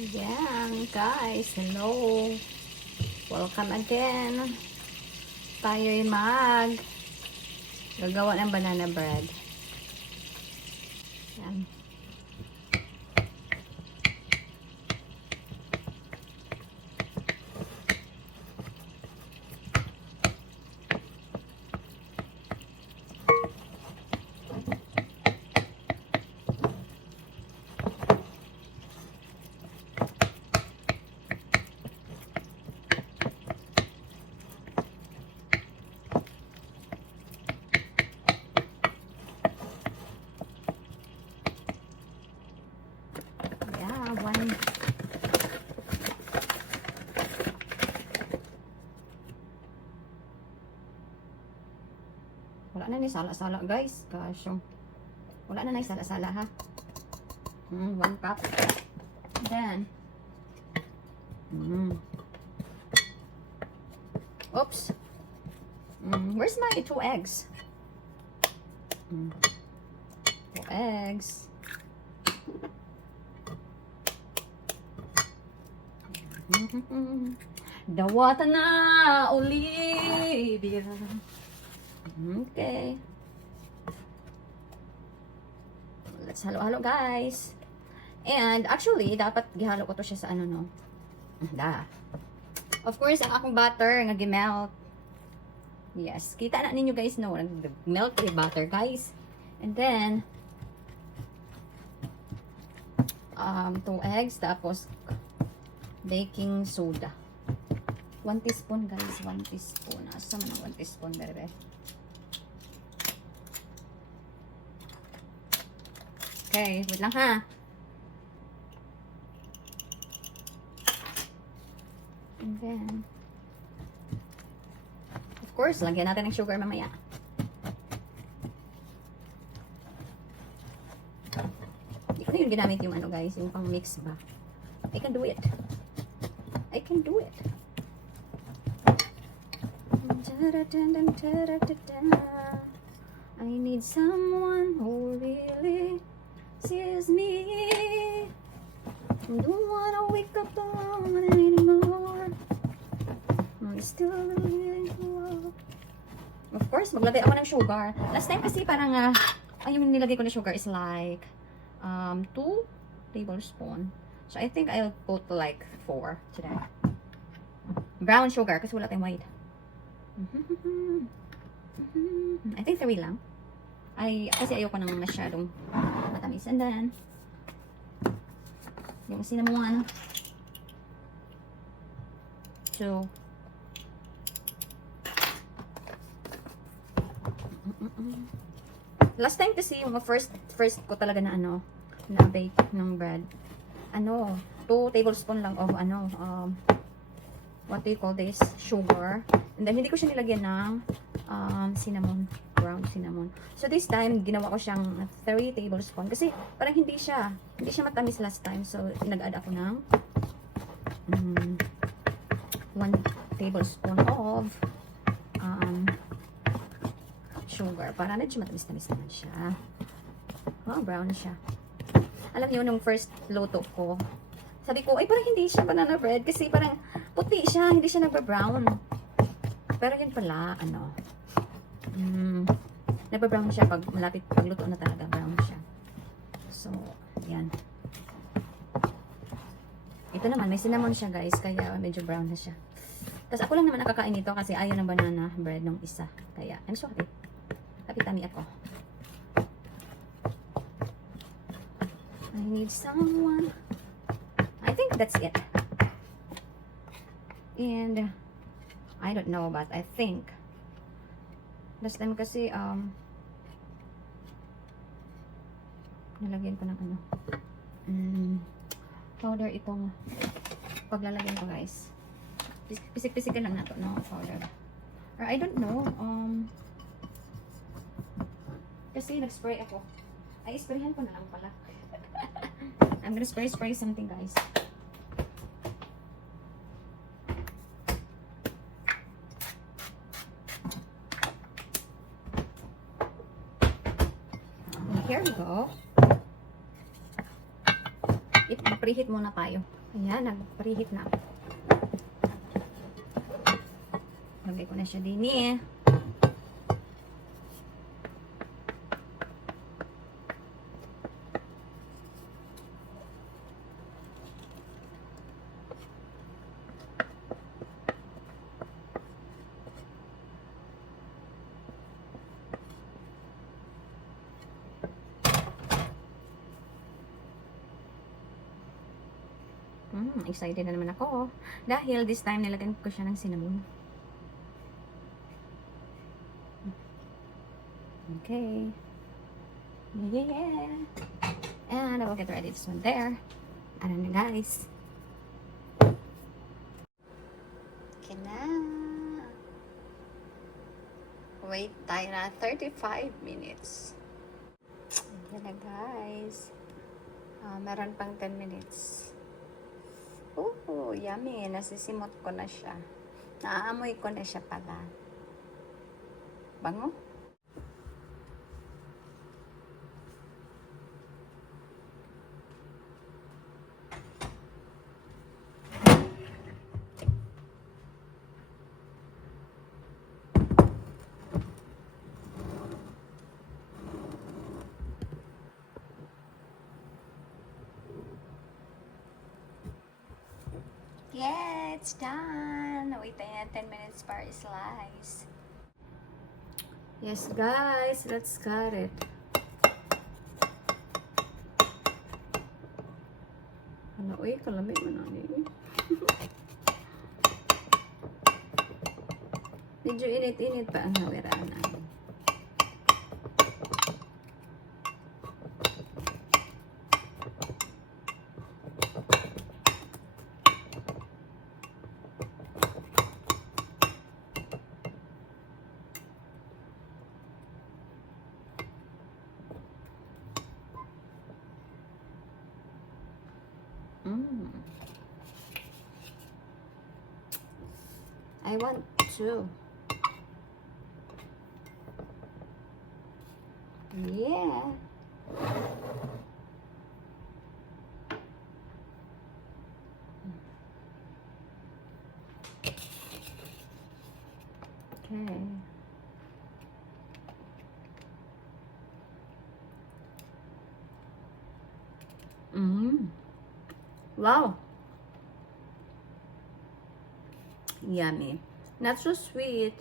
Yan, guys. Hello. Welcome again. Tayo'y gagawa ng banana bread. Yan. Wala na ni sala-sala guys. Gosh, wala na sala-sala ha. 1 cup. Then, oops. Where's my 2 eggs? 2 eggs. Dawata na Olivia. Okay. Let's halo-halo guys. And actually, dapat gihalo ko to siya sa ano no. Of course, ang akong butter nga gimelt. Yes, kita na ninyo guys no, melt the butter guys. And then 2 eggs tapos baking soda. 1 teaspoon guys, 1 teaspoon. Asa man ang 1 teaspoon bebe? Okay, wait lang ha. And then, of course, lagyan natin ng sugar mamaya. Hindi ko na yun ginamit yung ano guys, yung pang mix ba. I can do it. I can do it. I need someone who really sees me. I don't wanna wake up alone anymore. I'm still really in love. Of course, maglagay ako ng sugar. Last time kasi parang yung nilagay ko na sugar is like 2 tablespoons. So I think I'll put like 4 today. Brown sugar kasi wala tayong white. I think 3 lang. Kasi ayoko nang masyadong matamis. And then, yung cinnamon. So, last time kasi yung first ko talaga na na bake ng bread. 2 tablespoon lang of what do you call this? Sugar. And then, hindi ko siya nilagyan ng cinnamon. Ground cinnamon. So, this time, ginawa ko siyang 3 tablespoon. Kasi, parang hindi siya matamis last time. So, nag-add ako ng 1 tablespoon of sugar. Para medyo matamis-tamis naman siya. Brown siya. Alam niyo, nung first luto ko, sabi ko, ay parang hindi siya banana bread. Kasi parang puti siya. Hindi siya nagba-brown. Pero yun pala, nagba-brown siya pag malapit, pagluto na talaga, brown siya. So, yan. Ito naman, may cinnamon siya guys, kaya medyo brown na siya. Tapos ako lang naman nakakain nito kasi ayaw ng banana bread nung isa. Kaya, I'm so happy. Happy tummy ako. I need someone. I think that's it. And, I don't know, but I think last time kasi nalagyan ko ng powder itong paglalagyan ko guys. Pisik-pisikan lang nato no powder. Or I don't know, kasi nag-spray ako. Ay, sprayhan ko na lang pala. I'm gonna spray something guys. Here we go. Preheat muna tayo. Ayan, nag-preheat na. Lagay ko na siya din eh. Excited na naman ako. Dahil this time nilagyan ko siya ng cinnamon. Okay. Yeah. And I will get ready this one there. Ano na guys. Okay na. Wait tayo na 35 minutes. Yan na guys. Meron pang 10 minutes. Oh, yummy. Nasisimot ko na siya. Naaamoy ko na siya pala. Bango? Yeah, it's done. Wait tayo 10 minutes para slice. Yes, guys, let's cut it. Ano, uy, kalamig mo na niyo. Medyo init-init pa ang hawiraan namin. I want to. Yeah. Okay. Wow. Yummy. Not so sweet.